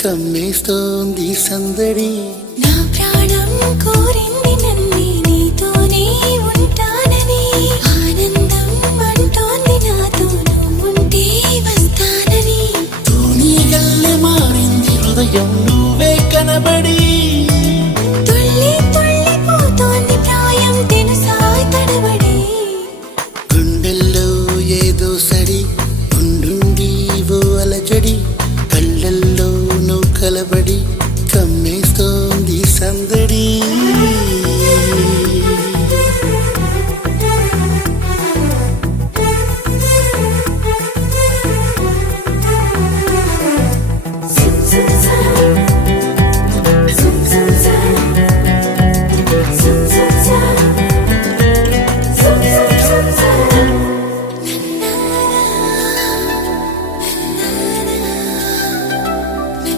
కమ్మేస్తోంది సందడి నా ప్రాణం కోరింది నన్ను నీతోనే ఉంటానని ఆనందం అంటోంది నాతో నువ్వుంటే వస్తానని తూనీగల్లె మారింది హృదయం నువ్వే కనబడి